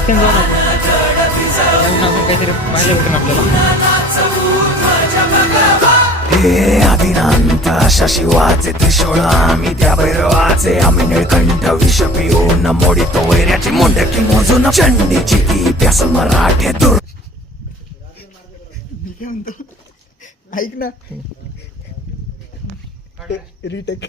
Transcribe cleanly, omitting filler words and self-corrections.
रस्त्याने जाऊन आपण काहीतरी पाहिलं भेटून आपल्याला. हे आदिनांत अशा शिवाचे त्रिशूळ आम्ही त्या भैरवाचे आम्ही निळकंठ विष पिऊन मोडीतो वैऱ्याची मुंडकी मोजून चंडीची ती प्यास मराठे दूर. ऐक ना रिटेक